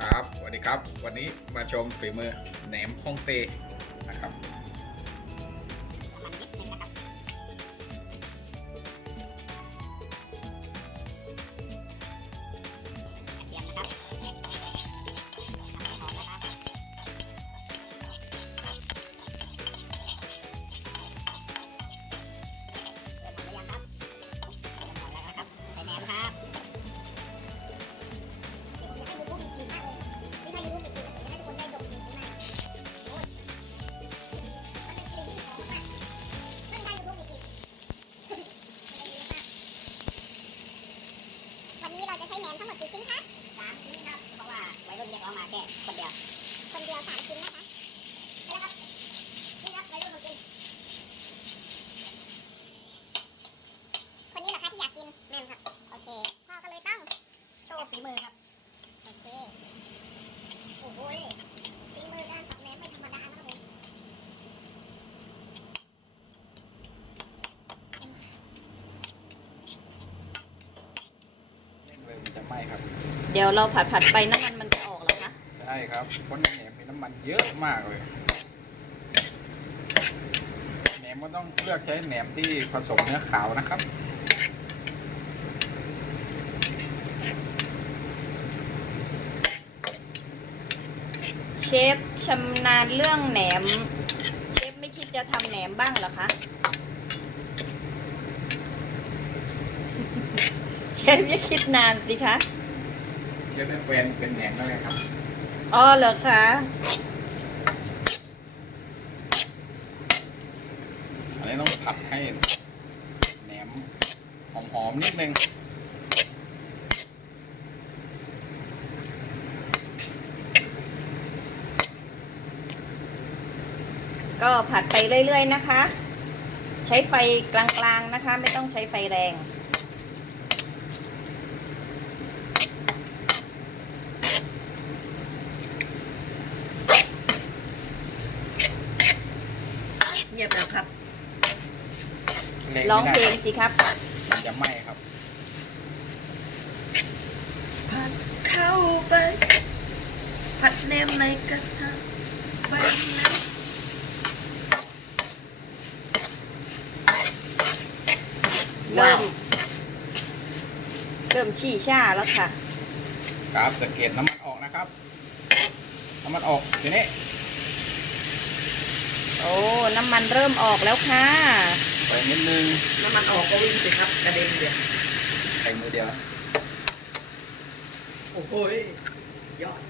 ครับสวัสดีครับ วันนี้มาชมฝีมือแหนมฮ่องเต้ ดี๋ยวเราผัดผัดๆไปน้ำมันมันจะออกเหรอคะใช่ครับเพราะในแหนมมีน้ำมันเยอะมากเลยแหนมก็ต้องเลือกใช้แหนมที่ผสมเนื้อขาวนะครับเชฟชำนาญเรื่องแหนม เชฟไม่คิดจะทำแหนมบ้างเหรอคะ เชฟอย่าคิดนานสิคะ เชฟเป็นแฟนเป็นแหนมแล้วไงครับอ๋อเหรอคะอันนี้ต้องผัดให้แหนมหอมๆนิดนึงก็ผัดไปเรื่อย ๆ นะคะ ใช้ไฟกลาง ๆ นะคะ ไม่ต้องใช้ไฟแรง งียบแล้วครับะร้องไม่เพลได้งสิครับมันจะไหม้ครับผัดเข้าไป ผัดแหนมในกระทะใบแล้วเริ่มเริ่มชี่ช่าแล้วค่ะ ครับสังเกตน้ำมันออกนะครับ น้ำมันออกทีนี้ โอ้น้ำมันเริ่มออกแล้วค่ะไปนิดนึงน้ำมันออกก็วิ่งสิครับกระเด็นเลยใส่มือเดียว โอ้โหยยอด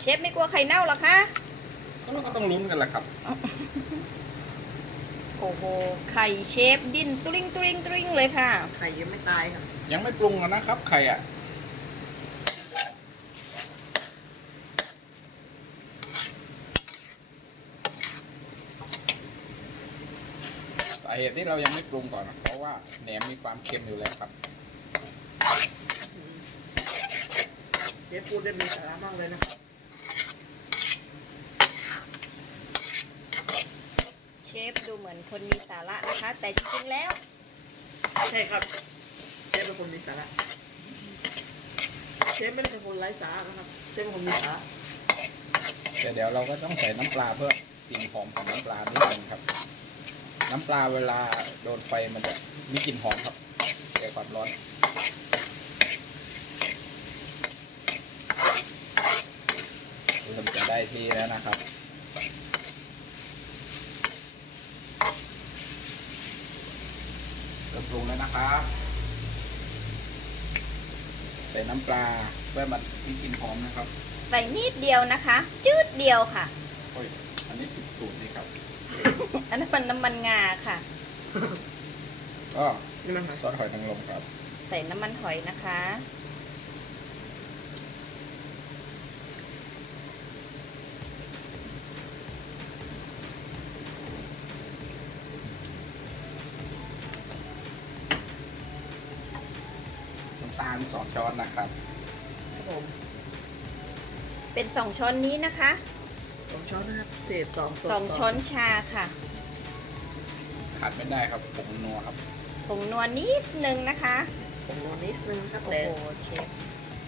เชฟไม่กลัวไข่เน่าเหรอคะก็ก็ต้องลุ้นกันแหละครับ โอ้โหไข่เชฟดิ้นตุริงตุริงตุริงเลยค่ะ ไข่ยังไม่ตายครับยังไม่ปรุงอะนะครับ ไข่อะ เหตุที่เรายังไม่ปรุงก่อน เพราะว่าแหนมมีความเค็มอยู่แล้วครับเจ๊พูดได้มีสาระมากเลยนะครับเชฟดูเหมือนคนมีสาระนะคะ แต่จริงๆแล้ว ใช่ครับเจ๊เป็นคนมีสาระเจ๊ไม่ได้เป็นคนไร้สาระนะครับเจ๊เป็นคนมีสาระแต่เดี๋ยวเราก็ต้องใส่น้ำปลาเพื่อกลิ่นหอมของน้ำปลานิดนึงครับ น้ำปลาเวลาโดนไฟมันจะมีกลิ่นหอมครับเกิดความร้อนเริ่มจะได้ที่แล้วนะครับเริ่มปรุงแล้วนะครับใส่น้ำปลาเพื่อมันมีกลิ่นหอมนะครับ ใส่นิดเดียวนะคะ จืดเดียวค่ะโอ้ยอันนี้ผิดสูตรนี่ครับ อันนั้นเป็นน้ำมันงาค่ะ ก็นี่มันหาซอสหอยนางรมครับ ใส่น้ำมันหอยนะคะ น้ำตาลสองช้อนนะครับ ครับผม เป็นสองช้อนนี้นะคะ สองช้อนนะครับเศษสองสองช้อนชาค่ะขาดไม่ได้ครับผงนัวครับผงนวลนิดนึงนะคะผมนอนนิดนึงครับโอ้แต่โหเชฟ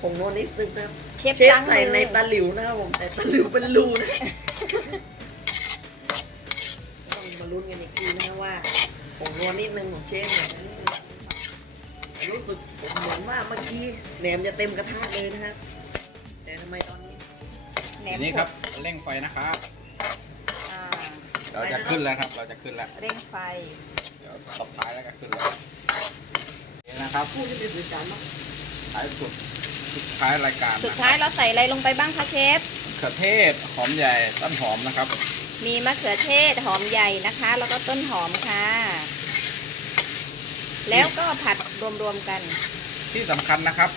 ผงนวลนิดนึงนะครับเชฟเชฟล้างใส่มือในตะหลิวนะครับผมแต่ตะหลิวเป็นรูนะต้องมาลุ้นกันอีกทีนะว่าผงนวลนิดนึงของเชฟเนี่ยรู้สึกผมเหมือนว่าเมื่อกี้แหนมจะเต็มกระทะเลยนะครับแต่ทำไมตอนนี้ แหนทีมนี้ครับเร่งไฟนะครับอ่าเราจะขึ้นแล้วครับ เราจะขึ้นแล้วเร่งไฟเดี๋ยวตบท้ายแล้วก็ขึ้นแล้วนี่นะครับพูดที่เป็นสื่อสารเนาะท้ายสุดสุดท้ายรายการสุดท้ายเราใส่อะไรลงไปบ้างคะเชฟมะเขือเทศหอมใหญ่ต้นหอมนะครับ มีมะเขือเทศหอมใหญ่นะคะ แล้วก็ต้นหอมค่ะ แล้วก็ผัดรวมๆกัน ที่สำคัญนะครับ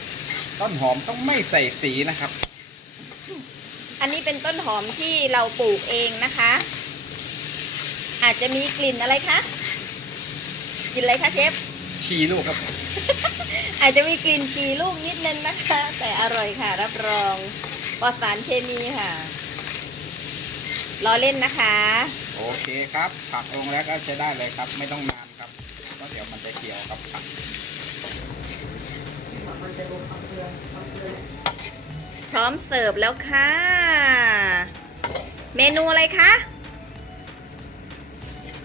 ต้นหอมต้องไม่ใส่สีนะครับ อันนี้เป็นต้นหอมที่เราปลูกเองนะคะ อาจจะมีกลิ่นอะไรคะกลิ่นอะไรคะเชฟชีลูกครับ อาจจะมีกลิ่นชีลูกนิดนึงนะคะ แต่อร่อยค่ะ รับรองปลอดสารเคมีค่ะรอเล่นนะคะ โอเคครับ ผักลงแล้วก็ใช้ได้เลยครับ ไม่ต้องนานครับเพราะเดี๋ยวมันจะเขียวกับผักมันจะโดนความเกลือความเกลือพร้อมเสิร์ฟแล้วค่ะ เมนูอะไรคะ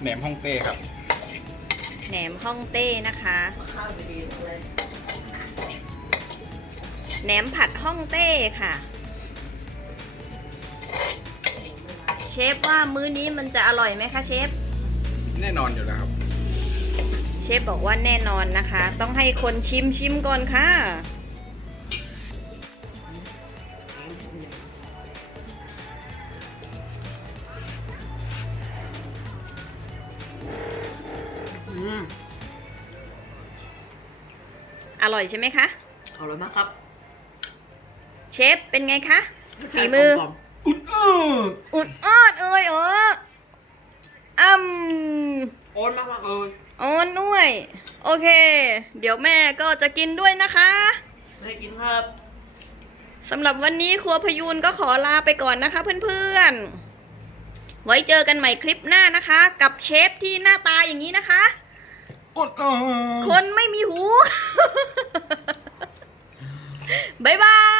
แหนมฮ่องเต้ครับ แหนมฮ่องเต้นะคะมาข้าวไปดีอะไรแหนมผัดฮ่องเต้ค่ะ เชฟว่ามื้อนี้มันจะอร่อยไหมคะเชฟ แน่นอนอยู่แล้วครับ เชฟบอกว่าแน่นอนนะคะ ต้องให้คนชิมชิมก่อนค่ะ ร่อยใช่ไหมคะ อร่อยมากครับ เชฟเป็นไงคะ ฝีมือกลมๆอุ่นเอออุ่นอ้อนเอ้ยเอออ้ำโอนมากมากๆเลยอ้อนด้วย โอเค เดี๋ยวแม่ก็จะกินด้วยนะคะให้กินครับสำหรับวันนี้ครัวพยูนก็ขอลาไปก่อนนะคะเพื่อนๆ ไว้เจอกันใหม่คลิปหน้านะคะ กับเชฟที่หน้าตาอย่างนี้นะคะ คนไม่มีหู บ๊ายบาย